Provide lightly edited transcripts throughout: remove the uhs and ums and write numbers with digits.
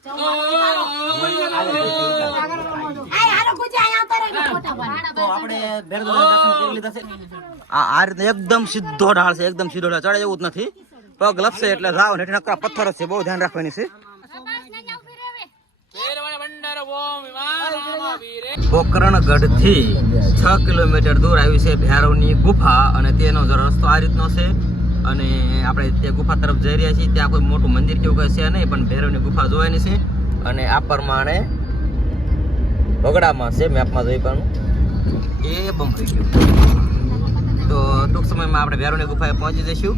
આ રીતે એકદમ સીધો ઢાળ છે, એકદમ સીધો ઢાળ, ચડે એવું જ નથી. પગ લપસે એટલે જાવ ને નકરા પથ્થર જ છે, બહુ ધ્યાન રાખવાની છે. પોકરણગઢ થી 6 કિલોમીટર દૂર આવી છે ભૈરવની ગુફા, અને તેનો રસ્તો આ રીતનો છે. અને આપણે તે ગુફા તરફ જઈ રહ્યા છીએ. ત્યાં કોઈ મોટું મંદિર કેવું કઈ છે નહીં, પણ ભૈરવની ગુફા જોવાની છે. અને આ પ્રમાણે બગડામાં છે, મેપમાં જોઈ પણ એ બંધ થઈ ગયું. તો ટૂંક સમયમાં આપણે ભૈરવની ગુફાએ પહોંચી જઈશું.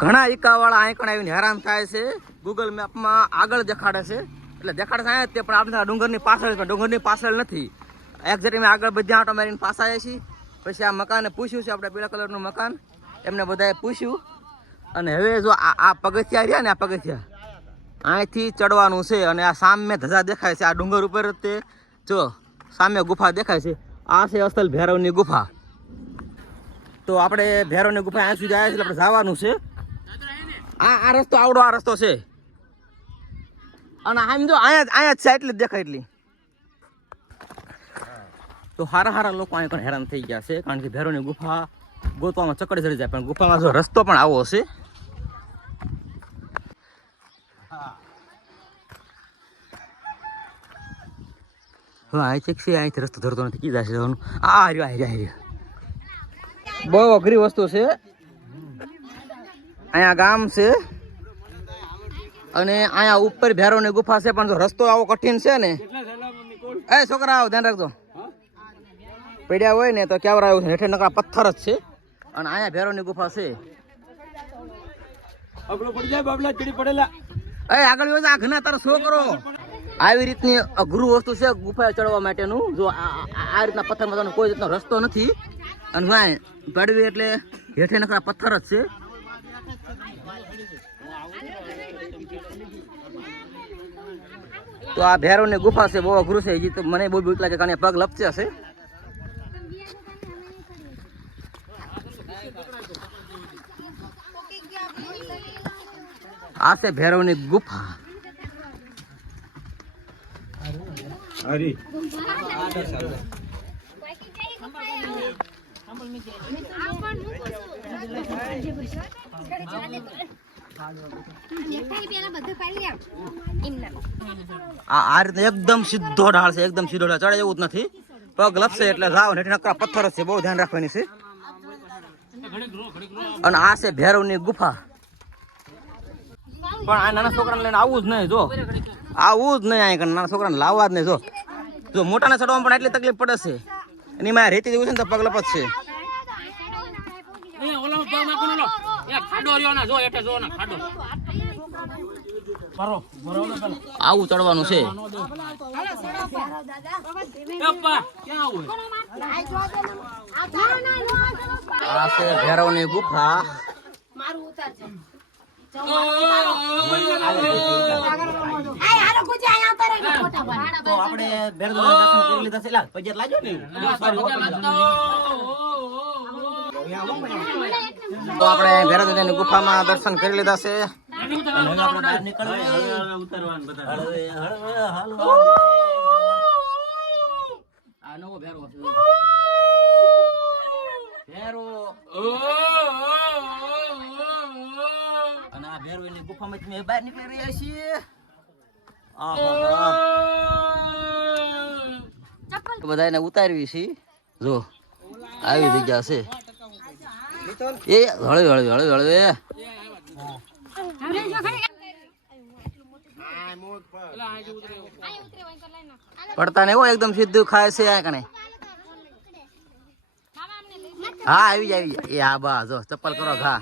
ઘણા ઈકાવાળા આંકણ આવીને હેરાન થાય છે. ગૂગલ મેપમાં આગળ દેખાડે છે, એટલે દેખાડે છે તે, પણ આપણે ડુંગરની પાછળ, પણ ડુંગરની પાછળ નથી. એક્ઝેક્ટ અમે આગળ બધા આંટો મારીને પાછા આવ્યા છીએ. પછી આ મકાને પૂછ્યું છે, આપણે પીળા કલરનું મકાન, એમને બધાએ પૂછ્યું. અને હવે જો આ પગથિયા રહ્યા ને, આ પગથિયા અહીંથી ચડવાનું છે. અને આ સામે ધજા દેખાય છે, આ ડુંગર ઉપર તે જો સામે ગુફા દેખાય છે. આ છે અસલ ભૈરવની ગુફા. તો આપણે ભૈરવની ગુફા અહીં સુધી આવ્યા છે, એટલે આપણે જવાનું છે. આ રસ્તો આવડો આ રસ્તો છે. અને આમ જો અહીંયા જ છે, એટલી જ દેખાય એટલી. તો હારા લોકો અહીં પણ હેરાન થઈ ગયા છે, કારણ કે ભૈરવની ગુફા ગોતવામાં ચકડી ચડી જાય, પણ ગુફામાં જો રસ્તો પણ આવો છે. હવે અહીંથી છે, અહીંથી રસ્તો ધરતો નથી, કીધા છે જવાનું. આ રહ્યો બહુ અઘરી વસ્તુ છે. અહીંયા ગામ છે, અને અહીંયા ઉપર ભૈરવની ગુફા છે, પણ જો રસ્તો આવો કઠિન છે ને, એ છોકરા આવો ધ્યાન રાખજો. પડ્યા હોય ને તો કેવરા આવ્યું છે, હેઠે નકરા પથ્થર જ છે. અને અહીંયા ભૈરવની ગુફા છે. આગળ આ ઘણા તારો છોકરો આવી રીતની અઘરું વસ્તુ છે ગુફા ચડવા માટેનું. જો આ રીતના પથ્થરમાં કોઈ રીતનો રસ્તો નથી. અને ભાઈ પડવી એટલે હેઠે નકરા પથ્થર જ છે. તો આ ભૈરવની ગુફા છે, બહુ અઘરું છે. હજી તો મને બહુ બીક લાગે, કારણ કે પગ લપચે હશે. આ છે ભૈરવની ગુફા. આ રીતે એકદમ સીધો ઢાળ છે, એકદમ સીધો ઢાળ, ચડે એવું જ નથી. પગ લપસે એટલે જાવ ને નકરા પથ્થર જ છે, બહુ ધ્યાન રાખવાની છે. અને આ છે ભૈરવની ગુફા. પણ આ નાના છોકરાને લઈને આવવું જ નહીં, જો આવું જ નહીં. અહીં નાના છોકરાને લાવવા જ નહીં. જો મોટાને ચડવામાં પણ એટલી તકલીફ પડે છે. એની માં રેતી જેવું છે ને તો પગ લપસ છે. આવું ચડવાનું છે. આ છે ભૈરવની ગુફા. તો આપણે ભૈરવના દર્શન કરી લીધા છે. પજેટ લાજો ને. તો આપણે ભૈરવની ગુફામાં દર્શન કરી લીધા છે. અને હવે આપણે બહાર નીકળીએ. આ નવો ભૈરવ છે. અને આ ભૈરવની ગુફામાંથી અમે બહાર નીકળી રહ્યા છીએ. બધાને ઉતારવી છે. જો આવી જગ્યા છે. એ હળવે હળવે હળવે હળવે પડતા ને એકદમ સીધું ખાય છે. આ કણે હા આવી જાય. એ હા બા જો ચપ્પલ કરો ઘા.